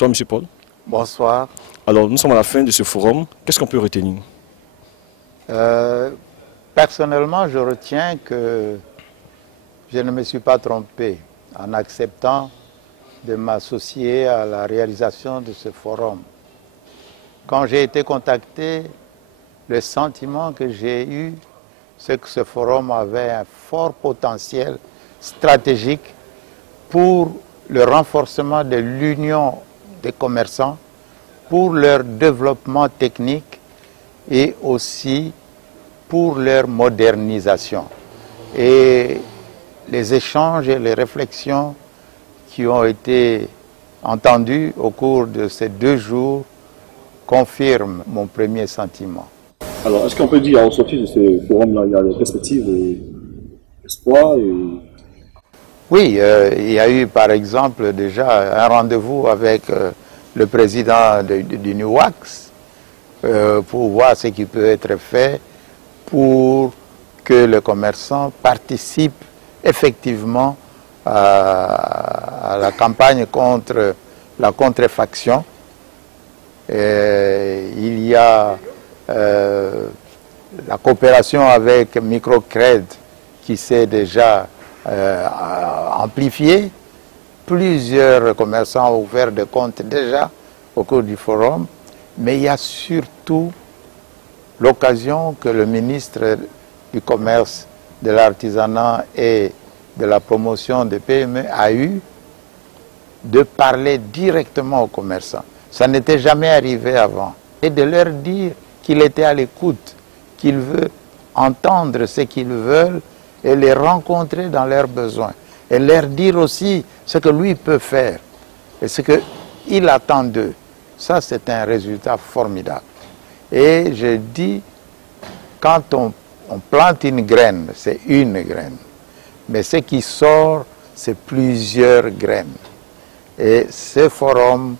Bonsoir, Monsieur Paul. Bonsoir. Alors, nous sommes à la fin de ce forum. Qu'est-ce qu'on peut retenir? Personnellement, je retiens que je ne me suis pas trompé en acceptant de m'associer à la réalisation de ce forum. Quand j'ai été contacté, le sentiment que j'ai eu, c'est que ce forum avait un fort potentiel stratégique pour le renforcement de l'union des commerçants, pour leur développement technique et aussi pour leur modernisation. Et les échanges et les réflexions qui ont été entendus au cours de ces 2 jours confirment mon premier sentiment. Alors, est-ce qu'on peut dire, au sortir de ce forum-là, il y a des perspectives d'espoir Oui, il y a eu par exemple déjà un rendez-vous avec le président du NUWACS pour voir ce qui peut être fait pour que les commerçants participent effectivement à la campagne contre la contrefaction. Il y a la coopération avec Microcred qui s'est déjà amplifiée. Plusieurs commerçants ont ouvert des comptes déjà au cours du forum, mais il y a surtout l'occasion que le ministre du Commerce, de l'Artisanat et de la promotion des PME a eu de parler directement aux commerçants. Ça n'était jamais arrivé avant. Et de leur dire qu'il était à l'écoute, qu'il veut entendre ce qu'ils veulent et les rencontrer dans leurs besoins. Et leur dire aussi ce que lui peut faire et ce qu'il attend d'eux. Ça, c'est un résultat formidable. Et je dis, quand on plante une graine, c'est une graine. Mais ce qui sort, c'est plusieurs graines. Et ce forum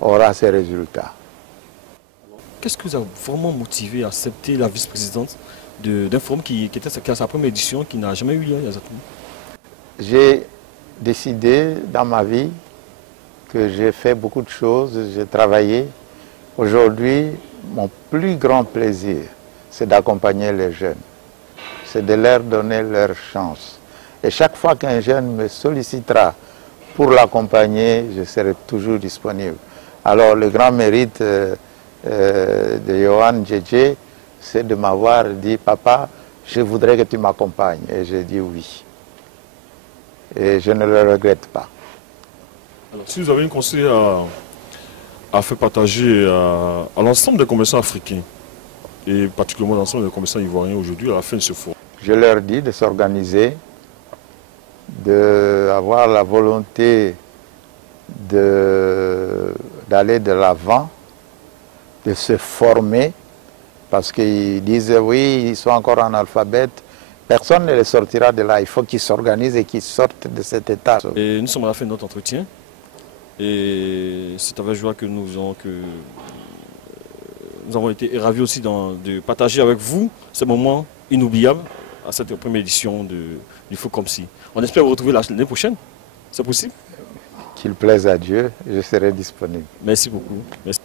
aura ses résultats. Qu'est-ce qui vous a vraiment motivé à accepter la vice-présidente d'un forum qui était sa première édition, qui n'a jamais eu lieu exactement? J'ai décidé dans ma vie que j'ai fait beaucoup de choses, j'ai travaillé. Aujourd'hui, mon plus grand plaisir, c'est d'accompagner les jeunes. C'est de leur donner leur chance. Et chaque fois qu'un jeune me sollicitera pour l'accompagner, je serai toujours disponible. Alors le grand mérite de Johan Djedje, c'est de m'avoir dit, papa, je voudrais que tu m'accompagnes. Et j'ai dit oui. Et je ne le regrette pas. Alors, si vous avez un conseil à faire partager à l'ensemble des commerçants africains, et particulièrement l'ensemble des commerçants ivoiriens aujourd'hui, à la fin de ce forum? Je leur dis de s'organiser, d'avoir la volonté d'aller de l'avant, de se former, parce qu'ils disent oui, ils sont encore analphabètes. Personne ne les sortira de là. Il faut qu'ils s'organisent et qu'ils sortent de cet état. Et nous sommes à la fin de notre entretien. Et c'est avec joie que nous avons été ravis aussi de partager avec vous ce moment inoubliable à cette première édition du Focomsi. On espère vous retrouver l'année prochaine. C'est possible? Qu'il plaise à Dieu, je serai disponible. Merci beaucoup. Merci.